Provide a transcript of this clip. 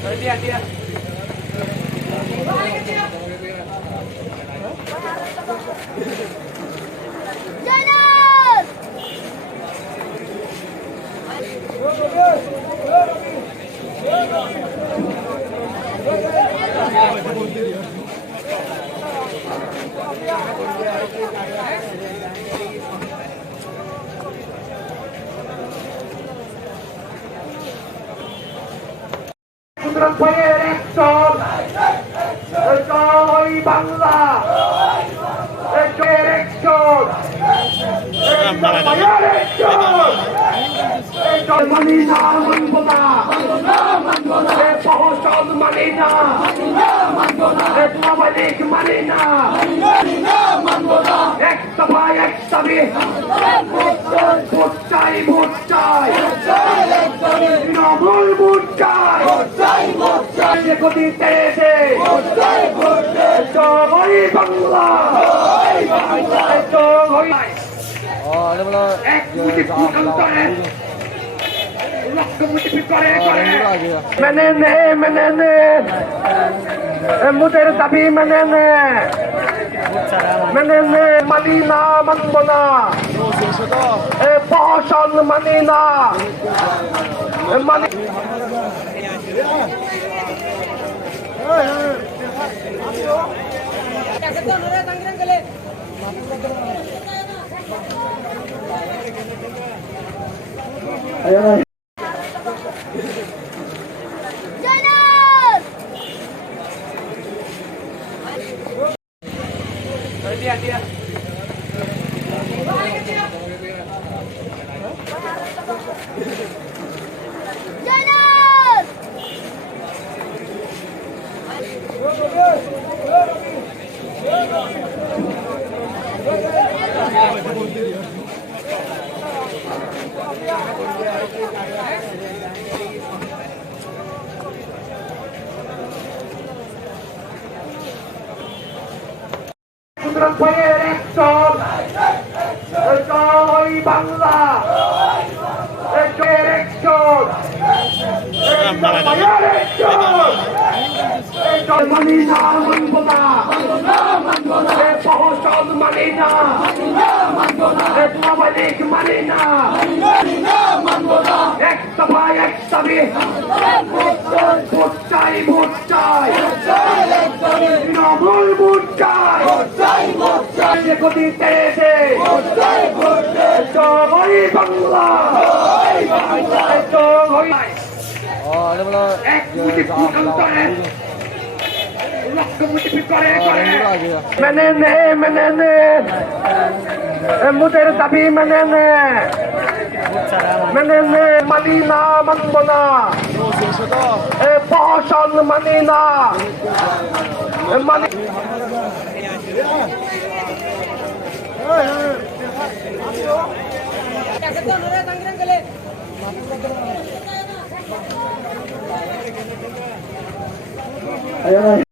Thank you. ভাইয়ের একজন জয় বাংলা। জয়ের একজন ভাইয়ের একজন জয় মানি না মানব না। এ প্রহসন মানি না। এ প্রবালিক মানি না। এক দফা এক ভোট চাই ভোট চাই তৃণমূল ভোট চাই জয় বাংলা. এক লক্ষ করে করে। মেনে নে মেনে নে। মুদের দাবি মেনে নে। মেনে নে মানি না মানব না। এ প্রহসন মানি না এ মানি সুতরাং ভাইয়ের একজন জয় বাংলা। জয়ের জয় মানি না মানব না। এ প্রহসন মানি না। এ প্রবালিক না। এক দফা এক দাবি ভোট চাই ভোট চাই তৃণমূল ভোট চাই যে গতি জয় বাংলা। জয়. এক লক্ষ করে করে মেনে নে মেনে নে। মুদের দাবি মেনে নে। মেনে নে মানি না মানব না। এ প্রহসন মানি না। এ Ayan.